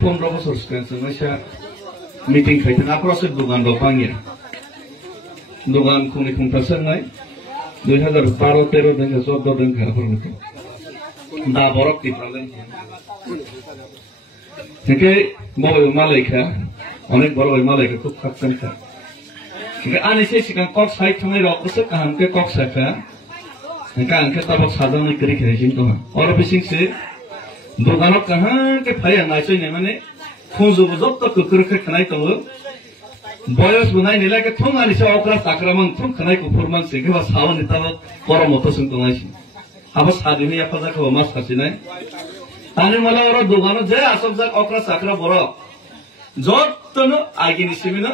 15 বছর স্কেন্সা মিটিং খাইতে আক্রসে দোকান দোকানিয়া দোকান খুনি খুনতাসের নাই 2012-13 দিন 14 দিন খারাপ হলো দা বরক কি প্রবলেম থেকে বড় মালাইকা অনেক বড় মালাইকা খুব খাচ্ছেন খা ঠিক আনি সে সিকা কক সাইড থামাই রকসে কাহামকে কক সাকা কাহামকে তব সাজানো করি খেয়েছিন তো और बिसिंग से দোকানত কাহাকে ফায়া নাইছই নাই মানে খুঁজব যত কুকুরকে খানাই তো বয়স বুনাই নিলাকে থং আনিছে অকরা সাকরামান থং খানাই কুকুরমান সেগেবা সাওনি তাব পরমত সন্ত নাইছি আবার সাদিনি আপাজা কো মাস খাসি নাই আনি মালা ওর দোকানত যে আসব যাক অকরা সাকরা বড় যতনো আগিনি সিমিনা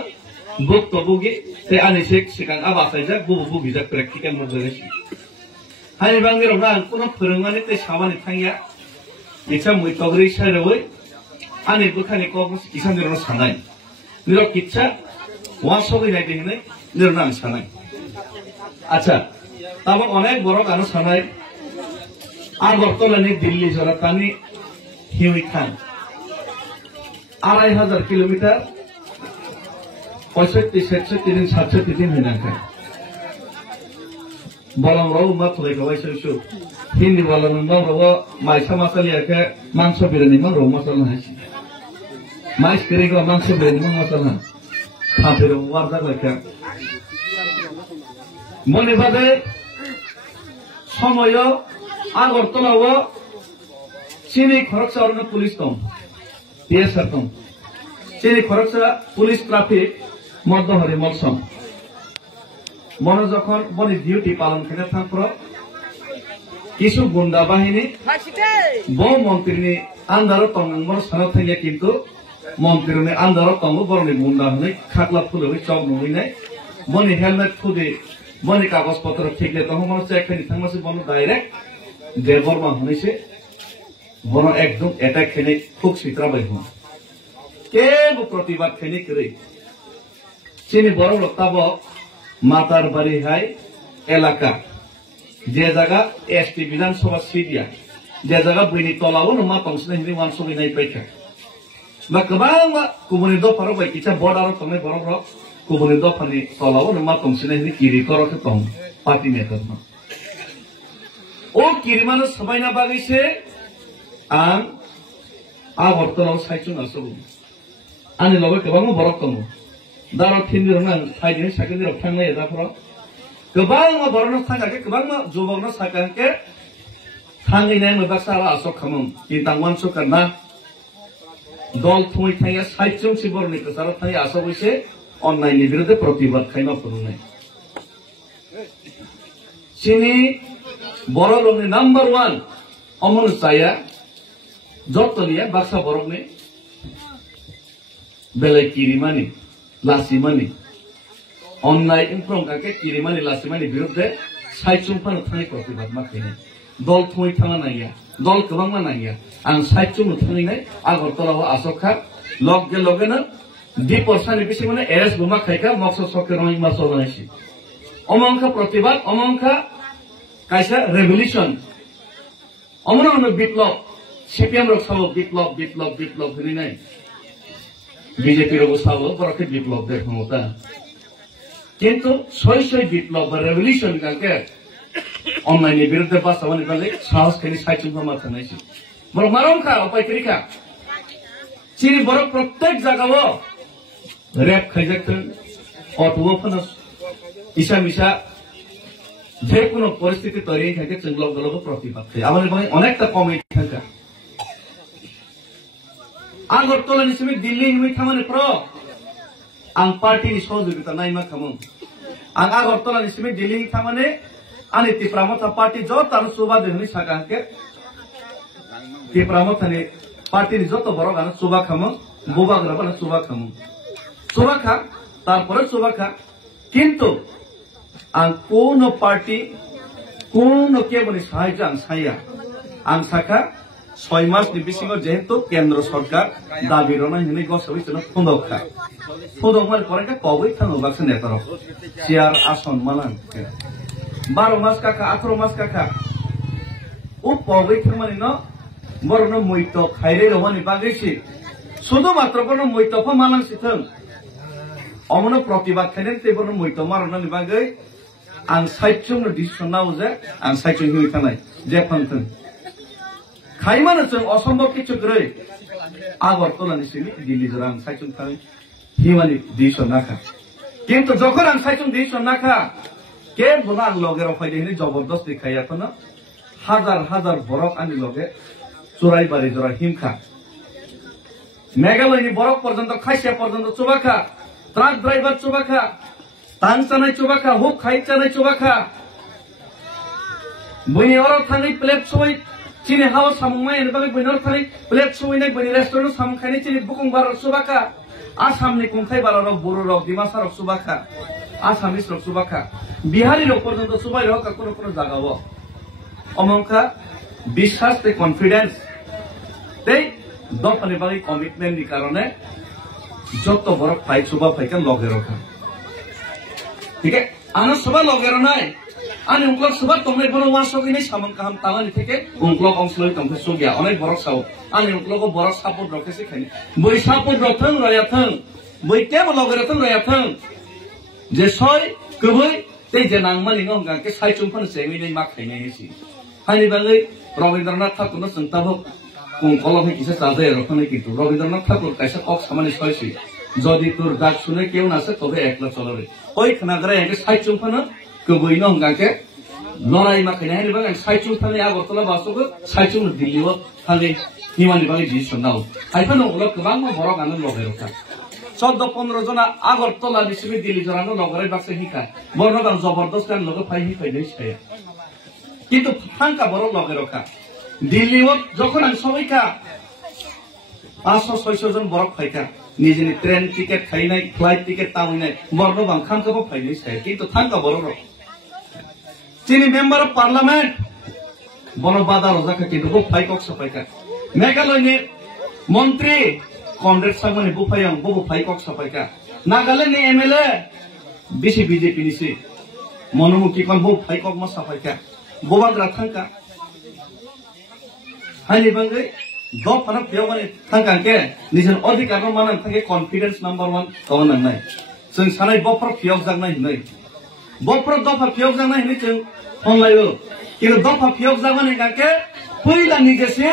বুক তো বুগি তে আনিছে সিকাং আবাসাই যা বুবু বুগি যা প্র্যাকটিক্যাল মজরেছি হাই বাঙ্গের না কোনো ফরমানি তে সাবানি থাঙ্গিয়া ইচ্ছা মই তগরি সাইরে ওই আনি বুখানি কো ইসান জন্য সানাই নিরক ইচ্ছা ওয়া সবই নাই দিনে নিরনাম সানাই আচ্ছা তারপর অনেক বড় গান সানাই আর বর্তমানে দিল্লি জরা তানি হিউই খান 2500 কিলোমিটার 65-67 দিন 67 দিন হইনা খায় বলং রাও মাত হই গবাই সইসু হিন্দি বলং নাও রাও মাইসা মাসালিয়াকে মাংস বিরিয়ানি মান রাও মশলা হাসি মাইস করে গো মাংস বিরিয়ানি মান মশলা থাপে রাও ওয়ারদা লাইকা মনে বাদে সময় আগরতলাও চিনি খরকসারন পুলিশ দম পিএসআর দম চিনি খরকসা পুলিশ ট্রাফিক মধ্যহরি মলসম মনে যখন বনি ডিউটি পালন করে থাকর কিছু গুন্ডা বাহিনী বউ মন্ত্রী আন্দার তঙ্গর সানা থাকে কিন্তু মন্ত্রী আন্দার তঙ্গ বরনি গুন্ডা হই খাকলা ফুলে হই চক নই নাই বনি হেলমেট খুদে বনি কাগজপত্র ঠিকলে তখন মনে হচ্ছে একখানি থাকমাসে বন ডাইরেক্ট দেববর্মা হইছে বন একদম অ্যাটাক খেলে খুব সিত্রা বাইব কেব প্রতিবাদ খেলে করে চিনি বড় লোকতাব মাতার বাড়ি হাই এলাকা যে জায়গা এসটি বিধানসভা সিরিয়া যে জায়গা বইনি তলাও মা তংসনে হিনি মান সবই নাই পাইখা বা গোবাं गुबुननि दफाराव बाय किसा बर्डाराव थांनाय बर'फोराव गुबुननि दफानि तलाव मा तंसने हिनि किरि करके दं पार्टी मेकर ओ किरिमानो सबायना बागैसे आं आगरतलाव साइचुं आसबो आंनि लगे गोबां बरफ दङ दाराव थिनदिरन आं फाइदिन साइकेलदिराव थांनाय जाफोराव गोबां बरनो थांगाके गोबां जुबकनो साकाके थांगिनाय मोबाक्सा आसक खामो कितांवान सकाना दल थुमै थाया साइचुं सिबरनि कसार थाय आसबैसे अनलाइननि बिरुद्धे प्रतिबाद खायमा फुरुनाय सिनि बरलनि नम्बर 1 अमन साया जतलिया बाक्सा बरकनि बेलाय किरिमानि लासिमानि अनलाइन इनफ्रंकाके किरिमानि लासिमानि बिरुद्धे साइचुं फानो थानाय प्रतिबाद माखैनाय दल थुमै थाङा नाया दल गोबां मा नाया आं साइचुं थाङैनाय आगरतलाव आसखा लगे लगेनो डिपर्सानि बिसि माने एरेस बुमा खायका मक्स सके रंग मा सलायसि अमंखा प्रतिबाद अमंखा कायसा रेभोल्यूशन अमन विप्लव सीपीएम रक साबो विप्लव विप्लव विप्लव हरिनाय बीजेपी रक साबो बरके विप्लव देखमोता किंतु सय विप्लव बा रेभोल्यूशन काके अनलाइननि बिरुद्धे बासावनि बाले साहस खानि साइचुं मा थानायसि बर मारंखा उपायकरिखा चिनि बर प्रत्येक जागाव रेप खायजाक्थों अटुव फनस इसा मिसा जे कोनो परिस्थिति तैयारी থাকে চিংলক দলক প্রতিবাদ খায় আমাদের ভাই অনেকটা কমিটি থাকে আগরতলা নিসমি দিল্লি হিমি খামানে প্র আং পার্টিনি সহযোগিতা নাইমা খামু আং আগরতলা নিসমি দিল্লি খামানে আনি তিপ্রামতা পার্টি যত আর সুবা দেহনি সাকাকে তিপ্রামতানি পার্টিনি যত বড় গান সুবা খামু গোবা গ্রাবান সুবা খামু সুবা খা তারপরে সুবা খা কিন্তু आं कोनो पार्टी कोनो केबनि साहाय्य आं साया आं साखा 6 मासनि बिसिङाव जेहेतु केन्द्र सरकार दाबि रनाय हिनै गसबै जन फुंदखा फुंदखमार करेका पबै थाङो बाक्सा नेताराव सियार आसन मालां 12 मास काका 18 मास काका उ पबै थांमानि न बरनो मैतो खाइरे रवानि बागैसि শুধুমাত্র কোনো মৈতফা মালাংসিথং অমন প্রতিবাদ খাইলেন তেবন মৈত মারানোর বাগै आं साइटजोंनो दिसनाव जे आं साइटजों होई थानाय जे फांथों खाइमानो जों असम्भव किछु ग्रै आगरतलानि सिनि दिल्ली जरा आं साइटजों थानाय हिमानि दिसनाखा किन्तु जखन आं साइटजों दिसनाखा के बना आं लगेराव फायदे हिनि जबरदस्त देखायाखनो हाजार हाजार बरक आंनि लगे चुराइबारि जरा हिमखा मेघालयनि बरक पर्यन्त खायसे पर्यन्त चुबाखा ट्राक ड्राइभार चुबाखा तां चानाय चुबाखा हुक खाइ चानाय चुबाखा बयनि अराव थांनाय प्लेट सबाय चिनि हाव सामुंनाय एनबागै बयनि अराव थांनाय प्लेट सबायनाय बयनि रेस्टुरेन्ट सामुं खायनाय चिनि बुकुं बाराव चुबाखा आसामनि खुंथाय बाराव बर' राव डिमासाराव चुबाखा आसामिस राव चुबाखा बिहारी राव पर्यन्त चुबाय राव कोनो कोनो जागाव अमंका বিশ্বাস ते कॉन्फिडेंस ते दफानि बागै कमिटमेन्ट नि कारणे जत्त बरक फाइ चुबा फाइका लगे रखा ठीक है आना सुबह लोगेरो नाय आने उनक्लक सुबह तुमने बनो वासो की नहीं सामान काम ताला नहीं ठीक है उनक्लक अंशलोई तुमसे सो गया अनेक बरक साव आने उनक्लक को बरक सापोर्ट रखे से खाने बोई सापोर्ट रखन रयाथन बोई क्या लोगेरथन रयाथन जे सोय कबई ते जे नांगमालिंग होगा के साइ चुंफन से नहीं माक खाइने सी हानि बागै रविन्द्रनाथ ठाकुर संताभ उनक्लक है किसे साजे रखने की तो रविन्द्रनाथ ठाकुर कैसे कक सामान्य सोयसी যদি তোর ডাক শুনে কেউ না আসে তবে একলা চলবে ওই খানাগরে একে সাইচুং ফানো কবইনো হংগাকে লড়াই মাখাইনা হেরিবা সাইচুং ফানি আগরতলা বাসবো সাইচুং দিল্লিও ফানি হিমানি বাগै দিছনাও আইফানো ওলা गोबां बरक आनो लगे रखा 14-15 जना আগরতলা নিসিবি দিল্লি জরানো লগরে বাসে হিকা বর্ণবাং জবরদস্ত গান লগে ফাই হিকাইলে ছায়া কিন্তু ফাঙ্কা বড় লগে রখা দিল্লিও যখন আন সবাইকা 500-600 জন বরক ফাইকা निजे ट्रेन टिकेट खाइनाय फ्लाइट टिकेट तावैनाय बरनो बां खामखौ फाइनाय साय किन्तु थांका बररो चिनि मेम्बर अफ पार्लियामेंट बनो बादा रजाखा किन्तु बो फाइकक सफाइका मेघालयनि मंत्री कॉन्ड्रेड सामने बो फायं बो फाइकक सफाइका नागालैंडनि एमएलए बिसि बीजेपी निसि मनमुखी कन बो फाइकक मा सफाइका बोबाग्रा थांका हानि बांगै दो फनक पियोगनि थांका के निजन अधिकार मानन थांगे कॉन्फिडेंस नंबर 1 तवन नाय जों सानाय बफर पियोग जागनाय हिनै बफर दफा पियोग जागनाय हिनै जों अनलाइव किन्तु दफा पियोग जागनाय गाके पहिला निजेसे